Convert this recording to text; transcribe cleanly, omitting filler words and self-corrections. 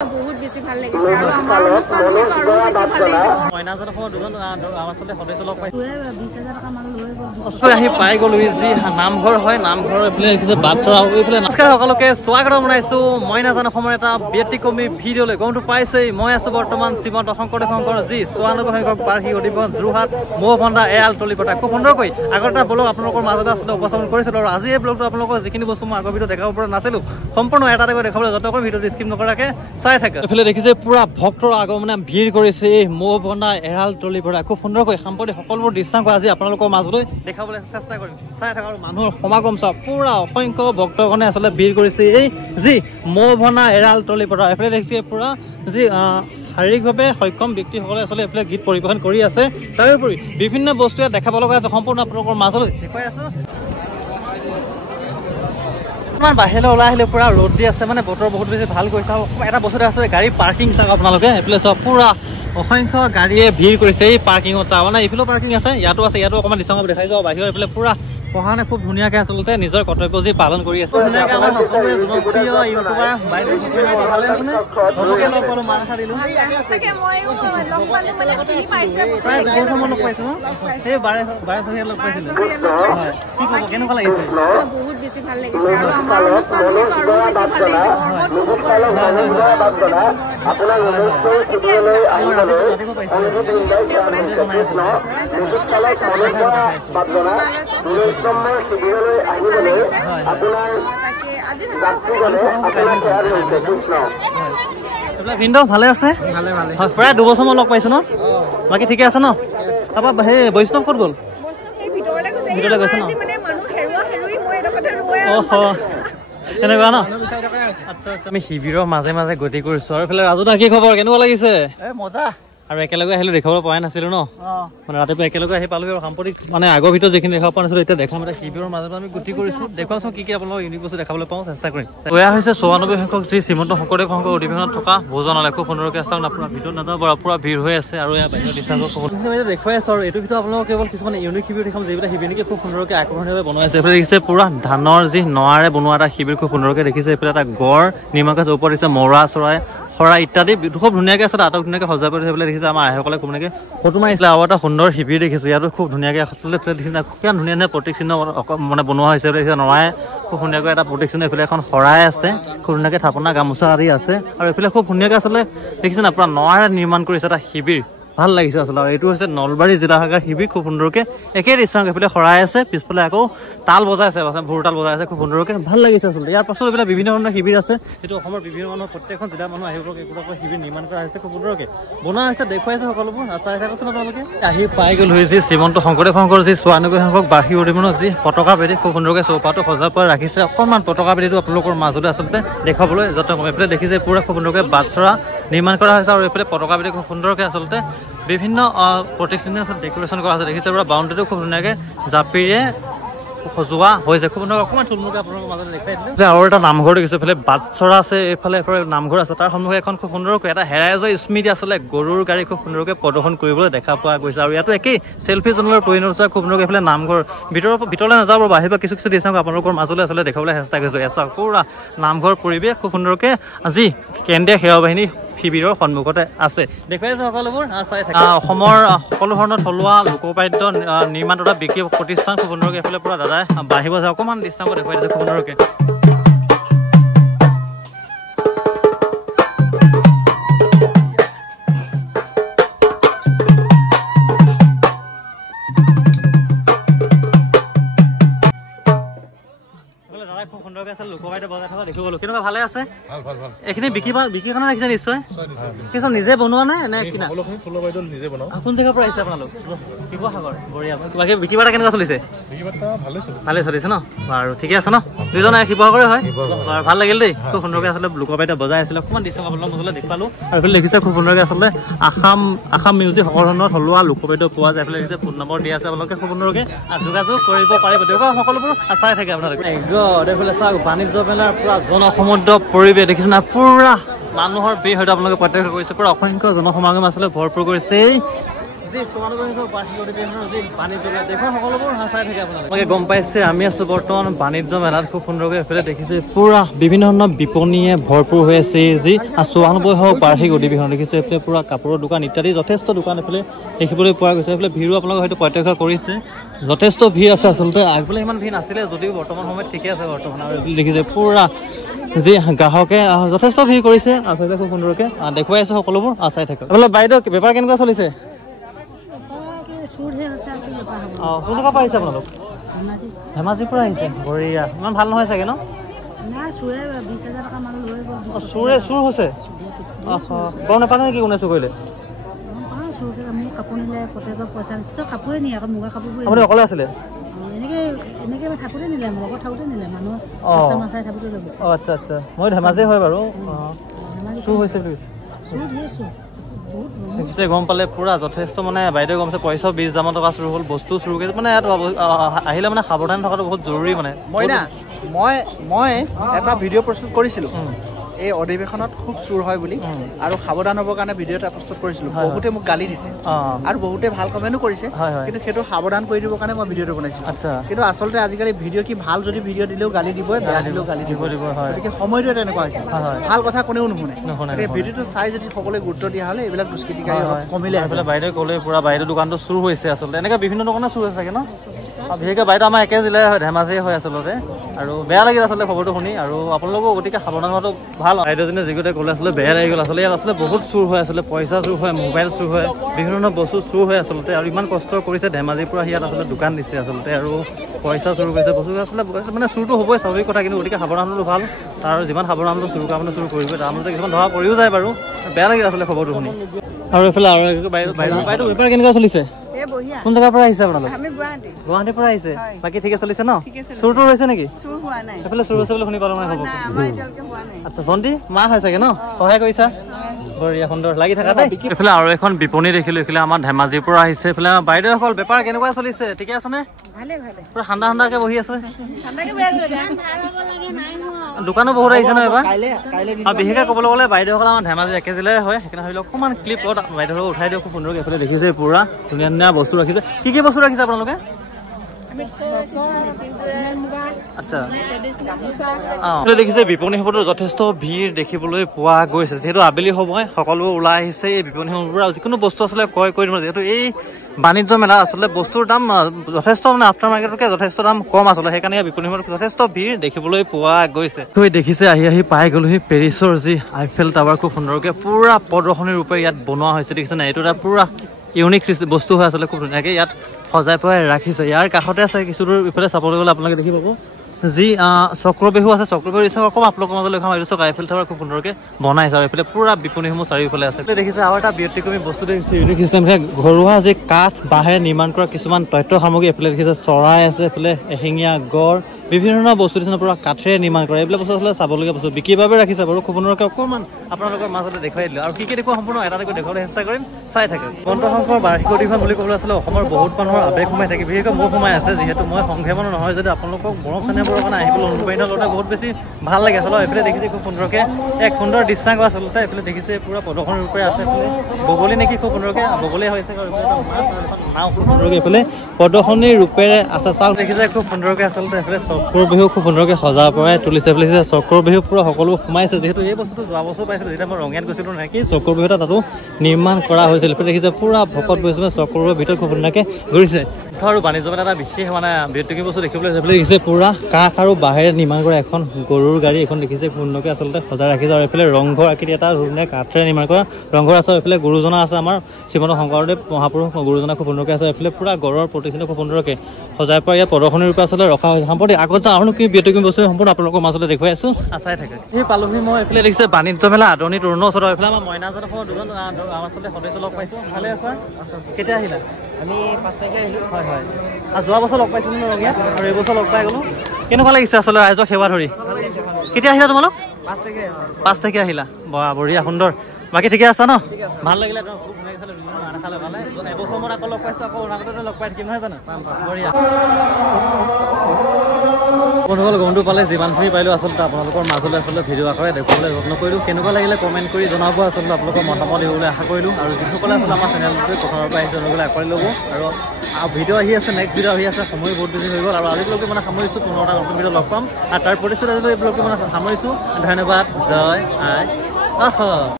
বহুত বেছি ভাল লাগিছে আৰু আমাৰ অনুষ্ঠানটো আৰু বেছি ভাল লাগিছে মইনাজনৰ সময় দুজন আসলে সদস্য লগ পাইছো 20000 টকা মান লৈ গ'ল আহি পাই গ'লো যি নামঘৰ হয় নামঘৰৰ এইফালে দেখিছে বাটচৰা এইফালে নমস্কাৰ সকলোকে স্বাগত জনাইছো মইনাজনৰ সময় এটা ব্যতিক্ৰমী ভিডিঅ'লৈ গমটো পাইছেই মই আছো বৰ্তমান শ্ৰীমন্ত শংকৰদেৱ সংঘৰ যি 94 সংখ্যক বাৰ্ষিক অধিৱেশন যোৰহাট মহভণ্ডা এয়াল তলিপতা খুব সুন্দৰকৈ আগৰ এটা ব্লগ আপোনালোকৰ মাজতে আছিলে উপস্থাপন কৰিছিলোঁ আৰু আজি এই ব্লগটো আপোনালোকৰ যিখিনি বস্তু মই আগৰ ভিডিঅ' দেখাব পৰা নাছিলোঁ সম্পূৰ্ণ এটা দেখাবলৈ যত্ন কৰি ভিডিঅ'টো স্কিপ নকৰাকে চাই থাকে এইফালে দেখিছে পুৰা ভক্তৰ আগমনে ভিৰ কৰিছে এই মহভণ্ডা এয়াল তলিপতা খুব সুন্দৰকৈ সাম্প্ৰতিক সকলোবোৰ দৃশ্যাংশ আজি আপোনালোকৰ মাজলৈ দেখাবলৈ চেষ্টা কৰিম চাই থাকা আৰু মানুহৰ সমাগম চাওক পুৰা অসংখ্য ভক্তগণে আচলতে ভিৰ কৰিছে এই যি মহভণ্ডা এয়াল তলিপতা এইফালে দেখিছে পুৰা যি শাৰীৰিকভাৱে সক্ষম ব্যক্তিসকলে আচলতে এইফালে গীত পৰিৱেশন কৰি আছে তাৰোপৰি বিভিন্ন বস্তু দেখাব লগা আছে সম্পূৰ্ণ আপোনালোকৰ মাজলৈ দেখুৱাই আছো অকণমান বাহিৰলৈ ওলাই আহিলে পুৰা ৰ'দ দি আছে মানে বতৰ বহুত বেছি ভাল কৰিছে আৰু এটা বস্তু আছে গাড়ী পাৰ্কিং চাওক আপোনালোকে এইফালে চব পুৰা অসংখ্য গাড়ীয়ে ভিৰ কৰিছে এই পাৰ্কিঙত চাওক মানে এইফালেও পাৰ্কিং আছে ইয়াতো অকণমান দৃশ্যাংশ দেখাই যাওঁ বাহিৰত এইফালে পুৰা পঢ়ানে খুব ধুনীয়াকৈ আচলতে নিজৰ কৰ্তব্য যি পালন কৰি আছে কেনেকুৱা লাগিছে বহুত বেছি ভাল লাগিছে আৰু আমাৰ অনুষ্ঠানটো আৰু বেছি ভাল লাগিছে ভিনদেউ ভালে আছে প্ৰায় 2 বছৰ মই লগ পাইছো ন বাকী ঠিকে আছে ন তাৰপৰা সেই বৈষ্ণৱ ক'ত গ'ল ভিতৰলৈ গৈছে ন এনেকুৱা ন আচ্ছা আমি শিবিৰৰ মাজে মাজে গতি কৰিছো আৰু এইফালে ৰাজু দা কি খবৰ কেনেকুৱা লাগিছে মজা আৰু একেলগে আহিলো দেখাবলৈ পোৱাই নাছিলো ন মানে ৰাতিপুৱা একেলগে আহি পালো আৰু সাম্প্ৰতিক মানে আগৰ ভিতৰত যিখিনি দেখাব পৰা নাছিলো এতিয়া দেখাম এটা শিবিৰৰ মাজত আমি গতি কৰিছো দেখুৱাচোন কি আপোনালোকক ইউনিক বস্তু দেখাবলৈ পাওঁ চেষ্টা কৰিম এয়া হৈছে 94 সংখ্যক যি শ্ৰীমন্ত শংকৰদেৱ সংঘৰ অধিৱেশনত থকা ভোজনালয় খুব সুন্দৰকৈ আছে আপোনাৰ ভিতৰত নাযাওঁ বাৰু পুৰা ভিৰ হৈ আছে আৰু ইয়াৰ বাহিৰৰ দৃশ্যাংশ দেখুৱাই আছো আৰু এইটো ভিতৰত আপোনালোকক কেৱল কিছুমান ইউনিক শিবিৰ দেখাম যিবিলাক শিবিৰ নেকি খুব সুন্দৰকৈ আকৰ্ষণীয়ভাৱে বনাইছে এইফালে দেখিছে পুৰা ধানৰ যি নৱাৰে বনোৱা এটা শিবিৰ খুব সুন্দৰকৈ দেখিছে এইফালে এটা গড় নিৰ্মাণ কৰিছে ওপৰত দিছে মৌৰা চৰাই খৰা ইত্যাদি খুব ধুনীয়াকৈ আছে আটক ধুনীয়াকৈ সজাই পৰি থবলৈ দেখিছে আমাৰ আইসকলে খুব ধুনীয়াকৈ ফটো মাৰিছিলে আৰু এটা সুন্দৰ শিবিৰ দেখিছোঁ ইয়াতো খুব ধুনীয়াকৈ আচলতে দেখিছে কিমান ধুনীয়া ধুনীয়া প্ৰতীক চিহ্ন মানে বনোৱা হৈছে দেখিছে নৰাই খুব ধুনীয়াকৈ এটা প্ৰতীক চিহ্ন এইফালে এখন শৰাই আছে খুব ধুনীয়াকৈ থাপনা গামোচা আদি আছে আৰু এইফালে খুব ধুনীয়াকৈ আচলতে দেখিছে না পুৰা নৰাই নিৰ্মাণ কৰিছে এটা শিবিৰ ভাল লাগিছে আচলতে আৰু এইটো হৈছে নলবাৰী জিলা শাখাৰ শিবিৰ খুব সুন্দৰকৈ একেই দৃশ্যাংশ এইফালে শৰাই আছে পিছফালে আকৌ তাল বজাইছে ভোৰ তাল বজাই আছে খুব সুন্দৰকৈ ভাল লাগিছে আচলতে ইয়াৰ পাছত এইবিলাক বিভিন্ন ধৰণৰ শিবিৰ আছে যিটো অসমৰ বিভিন্ন মানুহৰ প্ৰত্যেকখন জিলাৰ মানুহ আহিব একোটাকৈ শিবিৰ নিৰ্মাণ কৰা হৈছে খুব সুন্দৰকৈ বনোৱা হৈছে দেখুৱাইছে সকলোবোৰ চাই থাকোচোন আপোনালোকে আহি পাই গ'ল হৈছে শ্ৰীমন্ত শংকৰদেৱ সংঘৰ যি 94 সংখ্যক বাৰ্ষিক অধিৱেশনৰ যি পতাকা বেদী খুব সুন্দৰকৈ চৌপাটো সজাই পৰাই ৰাখিছে অকণমান পতাকা বেদীটো আপোনালোকৰ মাজতে আচলতে দেখুৱাবলৈ যত্ন কৰিম এইফালে দেখিছে পুৰা খুব সুন্দৰকৈ বাটচৰা নিৰ্মাণ কৰা হৈছে আৰু এইফালে পতাকা বেদী খুব সুন্দৰকৈ আচলতে বিভিন্ন প্ৰতীক চিহ্নৰ ডেকোৰেশ্যন কৰা আছে দেখিছে পুৰা বাউণ্ডেৰীটো খুব ধুনীয়াকৈ জাপিৰে সজোৱা হৈছে খুব সুন্দৰ অকণমান থুলমূলকৈ আপোনালোকৰ মাজতে দেখাই দিলোঁ যে আৰু এটা নামঘৰ দেখিছোঁ এইফালে বাটচৰা আছে এইফালে নামঘৰ আছে তাৰ সন্মুখে এখন খুব সুন্দৰকৈ এটা হেৰাই যোৱা স্মৃতি আচলতে গৰুৰ গাড়ী খুব সুন্দৰকৈ প্ৰদৰ্শন কৰিবলৈ দেখা পোৱা গৈছে আৰু ইয়াতো একেই চেল্ফি জোনৰ পৰিণত হৈছে খুব সুন্দৰকৈ এইফালে নামঘৰ ভিতৰলৈ নাযাব বাহিৰ পৰা কিছু দৃশ্যাংশ আপোনালোকৰ মাজলৈ আচলতে দেখাবলৈ চেষ্টা কৰিছোঁ এছা পুৰা নামঘৰ পৰিৱেশ খুব সুন্দৰকৈ আজি কেন্দ্ৰীয় সেৱা বাহিনী শিবিৰৰ সন্মুখতে আছে দেখুৱাই সকলোবোৰ চাই থাকে অসমৰ সকলো ধৰণৰ থলুৱা লোকবাদ্য নিৰ্মাণ তথা বিক্ৰী প্ৰতিষ্ঠান খুব সুন্দৰকৈ এইফালে পুৰা দাদাই বাঢ়িব যায় অকণমান দৃশ্যাংশ দেখুৱাই দিছে খুব সুন্দৰকৈ খুব সুন্দৰকৈ আছে লোকবাদ্য বজাই থকা দেখিব গ'লো কেনেকুৱা ভালে আছে এইখিনি বিক্ৰী কাৰণে ৰাখিছে নিশ্চয় কিছু নিজে বনোৱা নে নে কিনা কোন জেগাৰ পৰা আহিছে আপোনালোক শিৱসাগৰ বঢ়িয়া বাকী বিক্ৰী বাৰ্তা কেনেকুৱা চলিছে ভালে চলিছে ন বাৰু ঠিকে আছে ন দুজনে শিৱসাগৰে হয় বাৰু ভাল লাগিল দেই খুব সুন্দৰকৈ আচলতে লোকবাদ্য বজাই আছিলে অকণমান দৃশ্য আপোনালোক মাজলৈ দেখুৱালোঁ আৰু এইফালে দেখিছে খুব সুন্দৰকৈ আচলতে আসাম মিউজিক সকলো ধৰণৰ থলুৱা লোকবাদ্য পোৱা যায় এইফালে দেখিছে ফোন নম্বৰ দিয়া আছে আপোনালোকে খুব সুন্দৰকৈ যোগাযোগ কৰিব পাৰিব দেখুৱা সকলোবোৰ চাই থাকে আপোনালোকে এইফালে চাওক বাণিজ্য মেলাৰ পুৰা জনসমুদ্ৰ পৰিৱেশ দেখিছে না পুৰা মানুহৰ ভিৰ হয়তো আপোনালোকে প্ৰত্যক্ষ কৰিছে পুৰা অসংখ্য জনসমাগম আচলতে ভৰপূৰ কৰিছে গম পাইছে আমি আছো বৰ্তমান বাণিজ্য মেলাত খুব সুন্দৰকৈ এফালে দেখিছে পুৰা বিভিন্ন ধৰণৰ বিপণীয়ে ভৰপূৰ হৈ আছে যি ৯৪ হওক বাৰ্ষিক অধিৱেশন দেখিছে এইফালে পুৰা কাপোৰৰ দোকান ইত্যাদি যথেষ্ট দোকান এইফালে দেখিবলৈ পোৱা গৈছে এইফালে ভিৰো আপোনালোকে হয়তো প্ৰত্যক্ষ কৰিছে যথেষ্ট ভিৰ আছে আচলতে আগফালে ইমান ভিৰ নাছিলে যদিও বৰ্তমান সময়ত ঠিকে আছে বৰ্তমান আৰু দেখিছে পুৰা যি গ্ৰাহকে যথেষ্ট ভিৰ কৰিছে আপোনালোকে খুব সুন্দৰকৈ দেখুৱাই আছে সকলোবোৰ চাই থাকক আপোনালোক বাইদেউ বেপাৰ কেনেকুৱা চলিছে কোন জেগাৰ পৰা আহিছে আপোনালোক ধেমাজিৰ পৰা আহিছে বঢ়িয়া ইমান ভাল নহয় চাগে ন চুৰ হৈছে গম নাপালে নেকি কোনে চুৰ কৰিলে আপুনি অকলে আছিলে আচ্ছা আচ্ছা মই ধেমাজি হয় বাৰু চুৰ হৈছে বুলি কৈছে গম পালে পুৰা যথেষ্ট মানে বাইদেউ গম পাইছে পইচা ২০,০০০ টকা চুৰ হ'ল বস্তু চুৰ কৰিছে মানে ইয়াত আহিলে মানে সাৱধান থকাটো বহুত জৰুৰী মানে মই এটা ভিডিঅ' প্ৰস্তুত কৰিছিলোঁ এই অধিৱেশনত খুব চুৰ হয় বুলি আৰু সাৱধান হ'বৰ কাৰণে ভিডিঅ' এটা প্ৰস্তুত কৰিছিলোঁ বহুতে মোক গালি দিছে আৰু বহুতে ভাল কমেণ্টো কৰিছে কিন্তু সেইটো সাৱধান কৰি দিবৰ কাৰণে মই ভিডিঅ'টো বনাইছিলোঁ কিন্তু আচলতে আজিকালি ভিডিঅ' কি ভাল যদি ভিডিঅ' দিলেও গালি দিবই বেয়া দিলেও গালি দিব গতিকে সময়টো তেনেকুৱা হৈছে ভাল কথা কোনেও নুশুনে ভিডিঅ'টো চাই যদি সকলোৱে গুৰুত্ব দিয়া হ'লে এইবিলাক দুষ্কৃতিকাৰী কমিলে বাইদেউ ক'লে পুৰা বাইদেউ দোকানটো চুৰ হৈছে আচলতে এনেকৈ বিভিন্ন দোকানত চুৰ হৈছে চাগে ন বিশেষকৈ বাইদেউ আমাৰ একে জিলাৰ হয় ধেমাজিয়ে হয় আচলতে আৰু বেয়া লাগিল আচলতে খবৰটো শুনি আৰু আপোনালোকো গতিকে সাৱধান হোৱাটো ভাল বাইদেউজনে যিগতে ক'লে আচলতে বেয়া লাগি গ'ল আচলতে ইয়াত আচলতে বহুত চুৰ হয় আচলতে পইচা চুৰ হয় মোবাইল চুৰ হয় বিভিন্ন ধৰণৰ বস্তু চুৰ হয় আচলতে আৰু ইমান কষ্ট কৰিছে ধেমাজিৰ পৰা ইয়াত আচলতে দোকান দিছে আচলতে আৰু পইচা চুৰ কৰিছে বস্তু আচলতে মানে চুৰটো হ'বই স্বাভাৱিক কথা কিন্তু গতিকে সাৱধান হ'লেও ভাল তাৰ যিমান সাৱধান হ'লেও চুৰ কৰা মানে চুৰ কৰিবই তাৰ মাজতে কিছুমান ধৰা পৰিও যায় বাৰু বেয়া লাগিল আচলতে খবৰটো শুনি আৰু এইফালে আৰু বাইদেউ বেপাৰ কেনেকুৱা চলিছে কোন জেগাৰ পৰা আহিছে আপোনালোক গুৱাহাটীৰ পৰা আহিছে বাকী ঠিকে চলিছে ন চুৰ টুৰ হৈছে নেকি এইফালে চুৰ হৈছে বুলি শুনি পালো মানে খবৰ আচ্ছা ভণ্টি মা হয় চাগে ন সহায় কৰিছা বঢ়িয়া সুন্দৰ লাগি থাকা দেই এইফালে আৰু এখন বিপণী দেখিলো এইফালে আমাৰ ধেমাজিৰ পৰা আহিছে এইফালে বাইদেউসকল বেপাৰ কেনেকুৱা চলিছে ঠিকে আছে নে পুৰা ঠাণ্ডা ঠাণ্ডাকে বহি আছে দোকানো বহুত আহিছে ন এবাৰ আৰু বিশেষকৈ ক'বলৈ গ'লে বাইদেউসকল আমাৰ ধেমাজি একে জিলাৰে হয় সেইকাৰণে ভাবিলোঁ অকণমান ক্লিপ বাইদেউসকল উঠাই দিওঁ খুব সুন্দৰকৈ এইফালে দেখিছে পুৰা ধুনীয়া ধুনীয়া বস্তু ৰাখিছে কি বস্তু ৰাখিছে আপোনালোকে আচ্ছা দেখিছে বিপণীসমূহতো যথেষ্ট ভিৰ দেখিবলৈ পোৱা গৈছে যিহেতু আবেলি সময় সকলোবোৰ ওলাই আহিছে এই বিপণীসমূহৰ আৰু যিকোনো বস্তু আচলতে ক্ৰয় কৰি দিব যিহেতু এই বাণিজ্য মেলা আচলতে বস্তুৰ দাম যথেষ্ট মানে আফটাৰ মাৰ্কেটতকৈ যথেষ্ট দাম কম আচলতে সেইকাৰণে বিপণীসমূহত যথেষ্ট ভিৰ দেখিবলৈ পোৱা গৈছে দেখিছে আহি পাই গ'লোহি পেৰিছৰ যি আইফেল টাৱাৰ খুব সুন্দৰকৈ পুৰা প্ৰদৰ্শনী ৰূপে ইয়াত বনোৱা হৈছে দেখিছে নাই এইটো এটা পুৰা ইউনিক বস্তু হয় আচলতে খুব ধুনীয়াকৈ ইয়াত সজাই পৰাই ৰাখিছে ইয়াৰ কাষতে আছে কিছু দূৰ ইফালে চাবলৈ গ'লে আপোনালোকে দেখি পাব যি চক্ৰবেহু আছে চক্ৰবেহু ৰিক্সা অকণমান আপোনালোকৰ মাজলৈ খাম এইটো আইফেল টাৱাৰ খুব সুন্দৰকৈ বনাইছে আৰু এইফালে পুৰা বিপণীসমূহ চাৰিওফালে আছে দেখিছে আৰু এটা ব্যতিক্ৰমী বস্তু দেখিছে ইউনিক চিষ্টেম ঘৰুৱা যি কাঠ বাঁহেৰে নিৰ্মাণ কৰা কিছুমান তথ্য সামগ্ৰী এইফালে দেখিছে চৰাই আছে এইফালে এশিঙীয়া গড় বিভিন্ন ধৰণৰ বস্তু দিছে পুৰা কাঠেৰে নিৰ্মাণ কৰা এইবিলাক বস্তু আচলতে চাবলগীয়া বস্তু বিক্ৰীৰ বাবে ৰাখিছে বাৰু খুব সুন্দৰকৈ অকণমান আপোনালোকৰ মাজতে দেখুৱাই দিলোঁ আৰু কি দেখুৱা সম্পূৰ্ণ এটা দেখুৱাবলৈ চেষ্টা কৰিম চাই থাকে পঞ্চশংকৰ বাৰ্ষিক অধিৱেশন বুলি ক'বলৈ আচলতে অসমৰ বহুত মানুহৰ আৱেগ সোমাই থাকে বিশেষকৈ মোৰ সোমাই আছে যিহেতু মই সংক্ষেপ নহয় যদি আপোনালোকক মৰম চেনেহবোৰৰ কাৰণে আহিবলৈ অনুপ্ৰাণিত লগতে বহুত বেছি ভাল লাগে আচলতে এইফালে দেখিছে খুব সুন্দৰকৈ এক সুন্দৰ দৃশ্যাংগ আচলতে এইফালে দেখিছে পুৰা প্ৰদৰ্শনী ৰূপে আছে এইফালে বগলী নেকি খুব সুন্দৰকৈ বগলী হৈছে আৰু নাও খুব সুন্দৰকৈ এইফালে প্ৰদৰ্শনী ৰূপেৰে আছে চাওক দেখিছে খুব সুন্দৰকৈ আচলতে এইফালে চক্ৰৰ বিহু খুব সুন্দৰকৈ সজাৰ পৰাই তুলিছে বুলি চক্ৰৰ বিহু পুৰা সকলো সোমাইছে যিহেতু এই বস্তুটো যোৱা বছৰ পাইছিলোঁ যেতিয়া মই ৰঙিয়াত গৈছিলোঁ নেকি চক্ৰৰ বিহু এটা তাতো নিৰ্মাণ কৰা হৈছিল এইফালে দেখিছে পুৰা ভকত বহিছে চক্ৰৰ ভিতৰত খুব ধুনীয়াকৈ ঘূৰিছে আৰু বাণিজ্য মেলা এটা বিশেষ মানে ব্যতিক্ৰমী বস্তু দেখিবলৈ দেখিছে পুৰা কাঠ আৰু বাঁহেৰে নিৰ্মাণ কৰা এখন গৰুৰ গাড়ী এখন দেখিছে সুন্দৰকৈ আচলতে সজাই ৰাখিছে আৰু এইফালে ৰংঘৰ আকৃতি এটা ধুনীয়া কাঠেৰে নিৰ্মাণ কৰা ৰংঘৰ আছে এইফালে গুৰুজনা আছে আমাৰ শ্ৰীমন্ত শংকৰদেৱ মহাপুৰুষ গুৰুজনা খুব সুন্দৰকৈ আছে এইফালে পুৰা গড়ৰ প্ৰতিচিহ্ন খুব সুন্দৰকৈ সজাই পৰা ইয়াত প্ৰদৰ্শনী ৰূপে আচলতে ৰখা হৈছে সম্পত্তি আগত যাওঁ আৰু কি ব্যতিক্ৰমী বস্তু সম্পূৰ্ণ আপোনালোকৰ মাজতে দেখুৱাই আছোঁ চাই থাকে সেই পালোহি মই এইফালে দেখিছে বাণিজ্য মেলা আদৰণি তৰুণৰ ওচৰত এইফালে আমাৰ মইনাজনৰ দুজন আচলতে সদস্য লগ পাইছোঁ ভালে আছা কেতিয়া আহিলা আমি 5 তাৰিখে আহিলোঁ হয় আৰু যোৱা বছৰ লগ পাইছিলোঁ ৰঙিয়াত আৰু এইবছৰ লগ পাই গ'লোঁ কেনেকুৱা লাগিছে আচলতে ৰাইজক সেৱা ধৰি কেতিয়া আহিলা তোমালোক 5 তাৰিখে আহিলা বঢ়িয়া সুন্দৰ বাকী ঠিকে আছা ন ভাল লাগিলে খুব নাখালে ভালে এবছৰ মূৰত আকৌ লগ পাইছোঁ আকৌ অনাগতে লগ পাই থাকিম নহয় জানো বঢ়িয়া বন্ধুসকল গমটো পালে যিমানখিনি পাৰিলোঁ আচলতে আপোনালোকৰ মাজলৈ আচলতে ভিডিঅ' আকাৰে দেখুৱাবলৈ যত্ন কৰিলোঁ। কেনেকুৱা লাগিলে কমেণ্ট কৰি জনাব। আচলতে আপোনালোকৰ মতামত দিবলৈ আশা কৰিলোঁ। আৰু যিসকলে আচলতে আমাৰ চেনেলটোৱে প্ৰথমৰ পৰা আহিছে তেওঁলোকে আঁকোৱালি ল'ব। আৰু ভিডিঅ' আহি আছে, নেক্সট ভিডিঅ' আহি আছে, সময় বহুত বেছি হৈ গ'ল। আৰু আজিলৈকে মানে সামৰিছোঁ, পুনৰ এটা নতুন ভিডিঅ' লগ পাম। আৰু তাৰ প্ৰতিশ্ৰুতি আজিলৈ এই ব্লগটো মানে সামৰিছোঁ। ধন্যবাদ। জয় আই অহ।